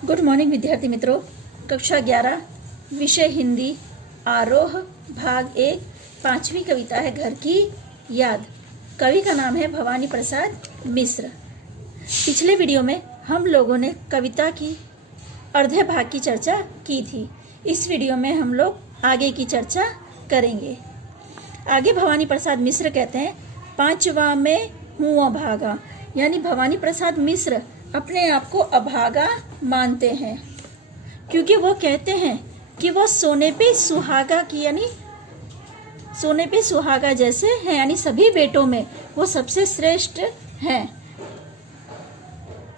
Good morning विद्यार्थी मित्रों। कक्षा 11 विषय हिंदी आरोह भाग 1 पांचवी कविता है घर की याद। कवि का नाम है भवानी प्रसाद मिश्र। पिछले वीडियो में हम लोगों ने कविता की अर्धे भाग की चर्चा की थी। इस वीडियो में हम लोग आगे की चर्चा करेंगे। आगे भवानी प्रसाद मिश्र कहते हैं पांचवा में हूँ अभागा, यानी भवानी प्रसाद मिश्र अपने आप को अभागा मानते हैं क्योंकि वो कहते हैं कि वो सोने पे सुहागा की यानी सोने पे सुहागा जैसे हैं, यानी सभी बेटों में वो सबसे श्रेष्ठ हैं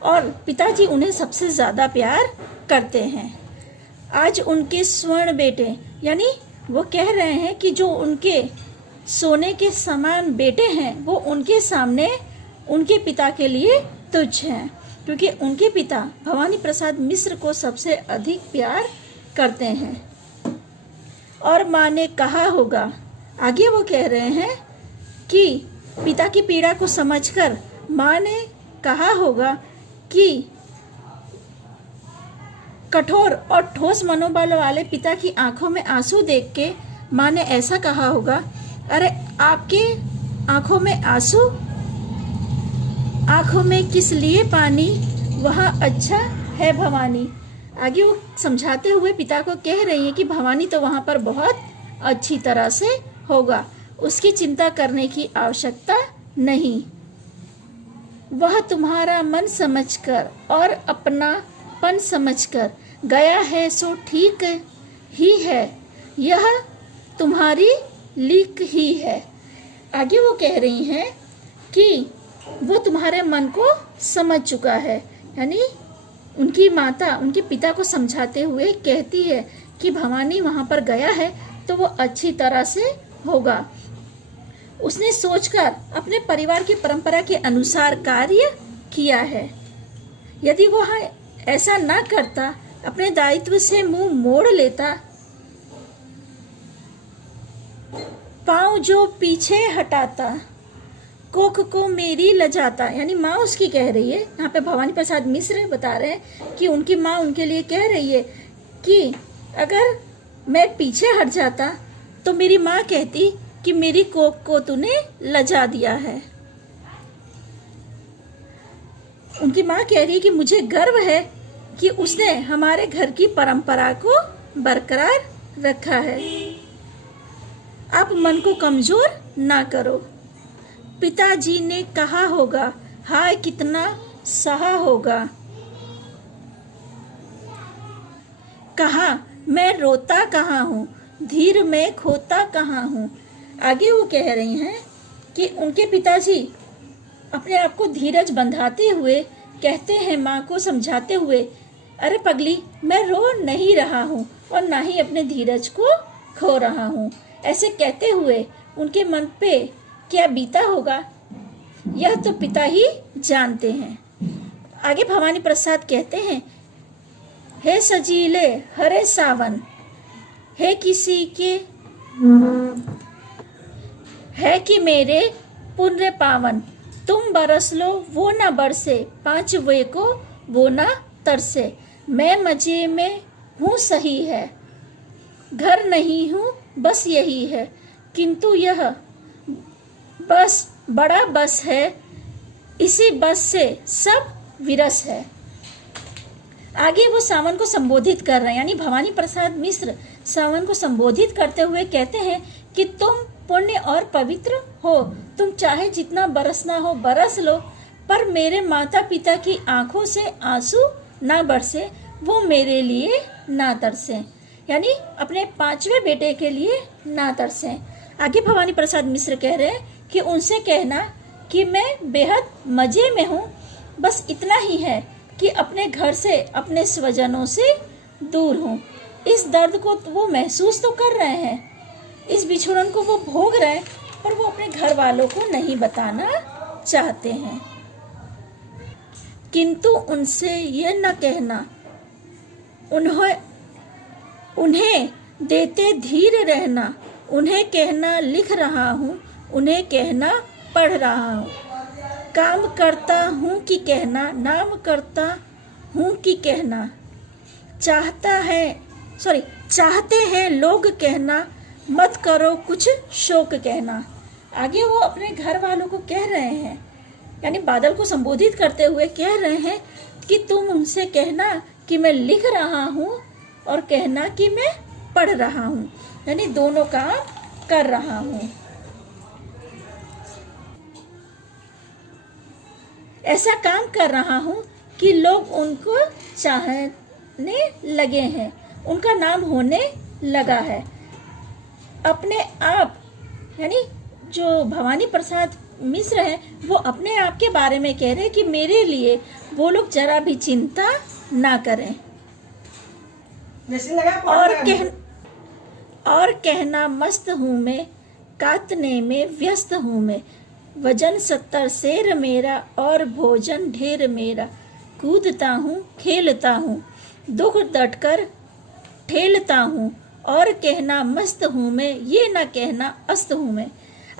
और पिताजी उन्हें सबसे ज़्यादा प्यार करते हैं। आज उनके स्वर्ण बेटे यानी वो कह रहे हैं कि जो उनके सोने के समान बेटे हैं वो उनके सामने उनके पिता के लिए तुच्छ हैं, क्योंकि उनके पिता भवानी प्रसाद मिश्र को सबसे अधिक प्यार करते हैं। और माँ ने कहा होगा, आगे वो कह रहे हैं कि पिता की पीड़ा को समझकर माँ ने कहा होगा कि कठोर और ठोस मनोबल वाले पिता की आंखों में आंसू देख के माँ ने ऐसा कहा होगा, अरे आपके आंखों में आंसू, आंखों में किस लिए पानी, वहाँ अच्छा है भवानी। आगे वो समझाते हुए पिता को कह रही है कि भवानी तो वहाँ पर बहुत अच्छी तरह से होगा, उसकी चिंता करने की आवश्यकता नहीं। वह तुम्हारा मन समझकर और अपनापन समझकर गया है सो ठीक ही है, यह तुम्हारी लीक ही है। आगे वो कह रही हैं कि वो तुम्हारे मन को समझ चुका है, यानी उनकी माता उनके पिता को समझाते हुए कहती है कि भवानी वहाँ पर गया है तो वो अच्छी तरह से होगा। उसने सोचकर अपने परिवार की परंपरा के अनुसार कार्य किया है। यदि वो ऐसा ना करता, अपने दायित्व से मुंह मोड़ लेता, पाँव जो पीछे हटाता, कोख को मेरी लजाता, यानी माँ उसकी कह रही है। यहाँ पे भवानी प्रसाद मिश्र बता रहे हैं कि उनकी माँ उनके लिए कह रही है कि अगर मैं पीछे हट जाता तो मेरी माँ कहती कि मेरी कोख को तूने लजा दिया है। उनकी माँ कह रही है कि मुझे गर्व है कि उसने हमारे घर की परंपरा को बरकरार रखा है। आप मन को कमजोर ना करो। पिताजी ने कहा होगा, हाय कितना सहा होगा। कहा मैं रोता कहाँ हूँ, धीर में खोता कहाँ हूँ। आगे वो कह रही हैं कि उनके पिताजी अपने आप को धीरज बंधाते हुए कहते हैं माँ को समझाते हुए, अरे पगली मैं रो नहीं रहा हूँ और ना ही अपने धीरज को खो रहा हूँ। ऐसे कहते हुए उनके मन पे क्या बीता होगा यह तो पिता ही जानते हैं। आगे भवानी प्रसाद कहते हैं, हे सजीले हरे सावन, हे किसी के है कि मेरे पुण्य पावन, तुम बरस लो वो न बरसे, पांच वे को वो न तरसे। मैं मजे में हूँ सही है, घर नहीं हूँ बस यही है, किंतु यह बस बड़ा बस है, इसी बस से सब विरस है। आगे वो सावन को संबोधित कर रहे हैं, यानी भवानी प्रसाद मिश्र सावन को संबोधित करते हुए कहते हैं कि तुम पुण्य और पवित्र हो, तुम चाहे जितना बरसना हो बरस लो, पर मेरे माता पिता की आंखों से आंसू ना बरसे, वो मेरे लिए ना तरसे, यानी अपने पांचवे बेटे के लिए ना तरसे। आगे भवानी प्रसाद मिश्र कह रहे हैं कि उनसे कहना कि मैं बेहद मजे में हूँ, बस इतना ही है कि अपने घर से अपने स्वजनों से दूर हूँ। इस दर्द को वो महसूस तो कर रहे हैं, इस बिछुड़न को वो भोग रहे हैं, पर वो अपने घर वालों को नहीं बताना चाहते हैं। किंतु उनसे ये न कहना, उन्हें देते धीर रहना, उन्हें कहना लिख रहा हूँ, उन्हें कहना पढ़ रहा हूँ। काम करता हूँ कि कहना, नाम करता हूँ कि कहना, चाहते हैं लोग कहना, मत करो कुछ शोक कहना। आगे वो अपने घर वालों को कह रहे हैं, यानी बादल को संबोधित करते हुए कह रहे हैं कि तुम उनसे कहना कि मैं लिख रहा हूँ और कहना कि मैं पढ़ रहा हूँ, यानी दोनों काम कर रहा हूँ। ऐसा काम कर रहा हूँ कि लोग उनको चाहने लगे हैं, उनका नाम होने लगा है। अपने आप, यानी जो भवानी प्रसाद मिश्र हैं, वो अपने आप के बारे में कह रहे हैं कि मेरे लिए वो लोग जरा भी चिंता ना करें। और कहना मस्त हूँ मैं, काटने में व्यस्त हूँ मैं। वजन 70 शेर मेरा और भोजन ढेर मेरा। कूदता हूँ खेलता हूँ, दुख डटकर ठेलता हूँ। और कहना मस्त हूँ मैं, ये ना कहना अस्त हूँ मैं।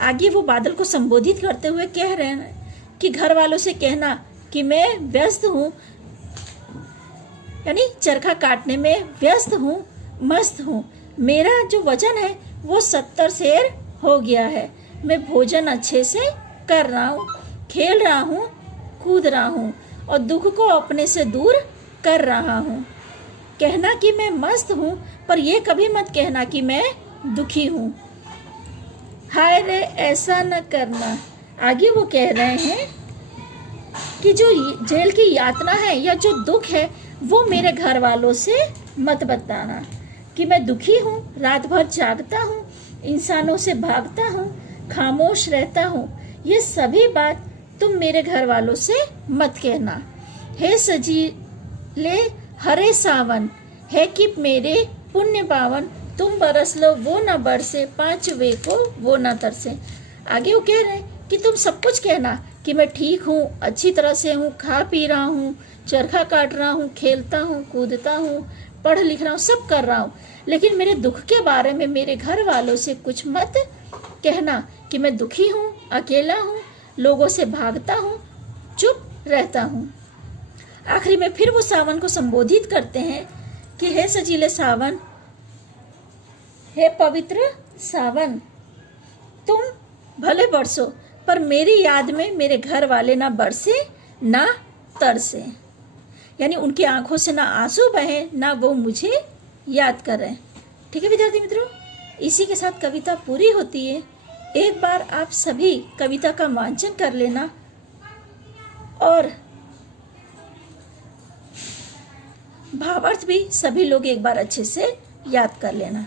आगे वो बादल को संबोधित करते हुए कह रहे हैं कि घर वालों से कहना कि मैं व्यस्त हूँ, यानी चरखा काटने में व्यस्त हूँ, मस्त हूँ। मेरा जो वजन है वो 70 शेर हो गया है। मैं भोजन अच्छे से कर रहा हूँ, खेल रहा हूँ, कूद रहा हूँ और दुख को अपने से दूर कर रहा हूँ। कहना कि मैं मस्त हूँ, पर ये कभी मत कहना कि मैं दुखी हूँ। हाय रे ऐसा न करना। आगे वो कह रहे हैं कि जो जेल की यातना है या जो दुख है वो मेरे घर वालों से मत बताना कि मैं दुखी हूँ, रात भर जागता हूँ, इंसानों से भागता हूँ, खामोश रहता हूँ। ये सभी बात तुम मेरे घर वालों से मत कहना। हे सजीले हरे सावन, है कि मेरे पुण्य पावन। तुम बरस लो वो न बरसे, 5 वे को वो न तरसे। आगे वो कह रहे हैं कि तुम सब कुछ कहना कि मैं ठीक हूँ, अच्छी तरह से हूँ, खा पी रहा हूँ, चरखा काट रहा हूँ, खेलता हूँ, कूदता हूँ, पढ़ लिख रहा हूँ, सब कर रहा हूँ। लेकिन मेरे दुख के बारे में मेरे घर वालों से कुछ मत कहना कि मैं दुखी हूँ, अकेला हूँ, लोगों से भागता हूँ, चुप रहता हूँ। आखिरी में फिर वो सावन को संबोधित करते हैं कि हे सजीले सावन, हे पवित्र सावन, तुम भले बरसो पर मेरी याद में मेरे घर वाले ना बरसे ना तरसे, यानी उनकी आंखों से ना आंसू बहे, ना वो मुझे याद करें। ठीक है विद्यार्थी मित्रों, इसी के साथ कविता पूरी होती है। एक बार आप सभी कविता का वांचन कर लेना और भावार्थ भी सभी लोग एक बार अच्छे से याद कर लेना।